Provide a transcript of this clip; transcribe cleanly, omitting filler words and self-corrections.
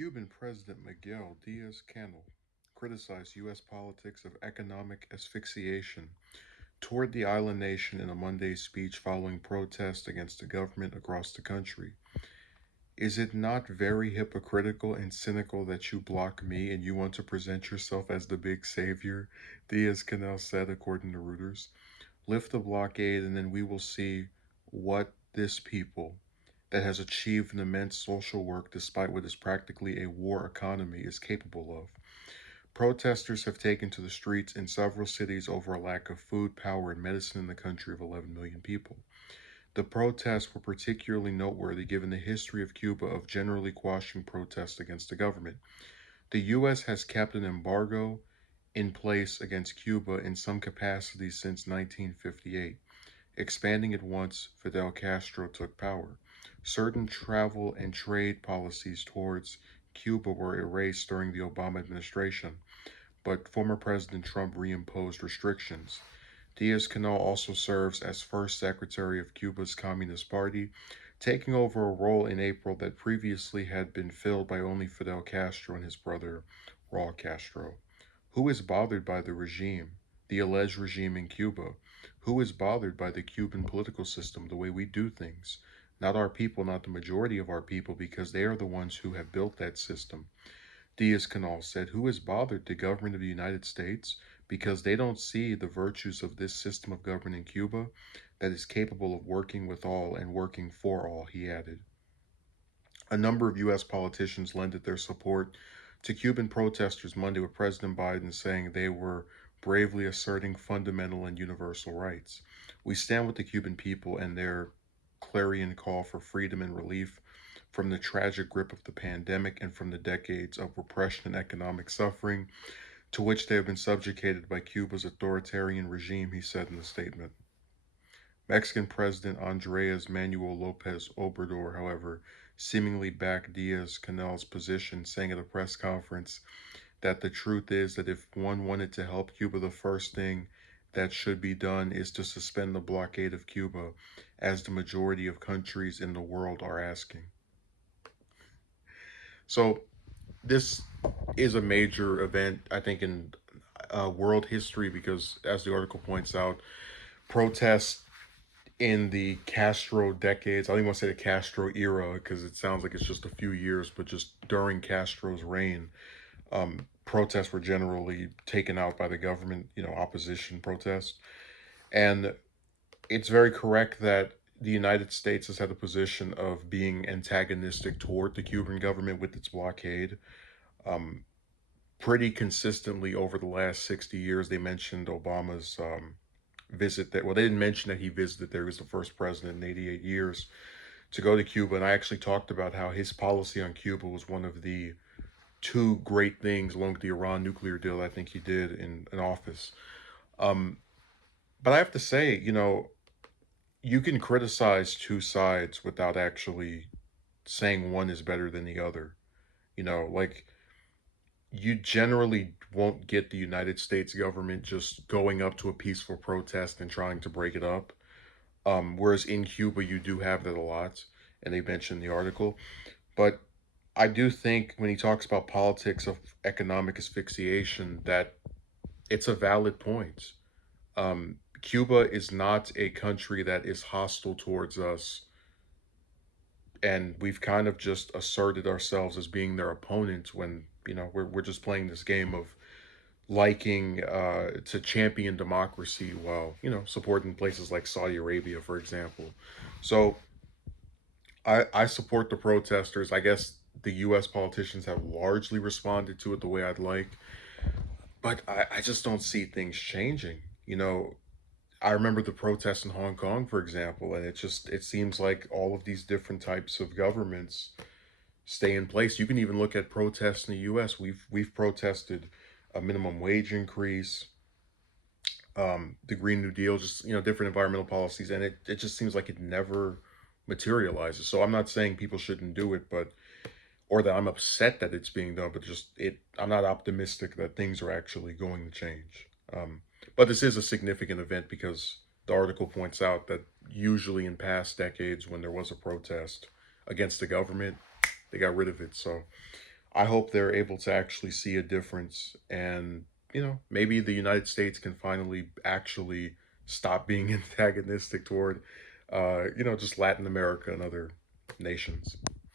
Cuban President Miguel Diaz-Canel criticized U.S. politics of economic asphyxiation toward the island nation in a Monday speech following protests against the government across the country. Is it not very hypocritical and cynical that you block me and you want to present yourself as the big savior? Diaz-Canel said, according to Reuters. Lift the blockade and then we will see what this people that has achieved an immense social work despite what is practically a war economy is capable of. Protesters have taken to the streets in several cities over a lack of food, power, and medicine in the country of 11 million people. The protests were particularly noteworthy given the history of Cuba of generally quashing protests against the government. The U.S. has kept an embargo in place against Cuba in some capacity since 1958, expanding it once Fidel Castro took power. Certain travel and trade policies towards Cuba were erased during the Obama administration, but former President Trump reimposed restrictions. Diaz-Canel also serves as first secretary of Cuba's Communist Party, taking over a role in April that previously had been filled by only Fidel Castro and his brother Raul Castro. Who is bothered by the regime, the alleged regime in Cuba? Who is bothered by the Cuban political system, the way we do things? Not our people, not the majority of our people, because they are the ones who have built that system. Diaz-Canel said, who is bothered the government of the United States because they don't see the virtues of this system of government in Cuba that is capable of working with all and working for all, he added. A number of U.S. politicians lended their support to Cuban protesters Monday, with President Biden saying they were bravely asserting fundamental and universal rights. We stand with the Cuban people and their clarion call for freedom and relief from the tragic grip of the pandemic and from the decades of repression and economic suffering to which they have been subjugated by Cuba's authoritarian regime, he said in the statement. Mexican President Andres Manuel Lopez Obrador, however, seemingly backed Diaz-Canel's position, saying at a press conference that the truth is that if one wanted to help Cuba, the first thing that should be done is to suspend the blockade of Cuba, as the majority of countries in the world are asking. So, this is a major event, I think, in world history because, as the article points out, protests in the Castro decades, I don't even want to say the Castro era because it sounds like it's just a few years, but just during Castro's reign, protests were generally taken out by the government, opposition protests. And it's very correct that the United States has had a position of being antagonistic toward the Cuban government with its blockade. Um, Pretty consistently over the last 60 years, they mentioned Obama's visit there. Well, they didn't mention that he visited there. He was the first president in 88 years to go to Cuba. And I actually talked about how his policy on Cuba was one of the two great things, along with the Iran nuclear deal, I think he did in office. Um, but I have to say, you can criticize two sides without actually saying one is better than the other. Like you generally won't get the United States government just going up to a peaceful protest and trying to break it up. Whereas in Cuba, you do have that a lot, and they mentioned in the article. But I do think when he talks about politics of economic asphyxiation, that it's a valid point. Cuba is not a country that is hostile towards us, and we've kind of just asserted ourselves as being their opponents when we're just playing this game of liking to champion democracy while supporting places like Saudi Arabia, for example. So I support the protesters. I guess the U.S. politicians have largely responded to it the way I'd like, but I just don't see things changing. I remember the protests in Hong Kong, for example, and it seems like all of these different types of governments stay in place. You can even look at protests in the U.S. We've protested a minimum wage increase, the Green New Deal, just different environmental policies, and it just seems like it never materializes. So I'm not saying people shouldn't do it, but or that I'm upset that it's being done, but just I'm not optimistic that things are actually going to change. But this is a significant event because the article points out that usually in past decades, when there was a protest against the government, they got rid of it. So I hope they're able to actually see a difference, and maybe the United States can finally actually stop being antagonistic toward just Latin America and other nations.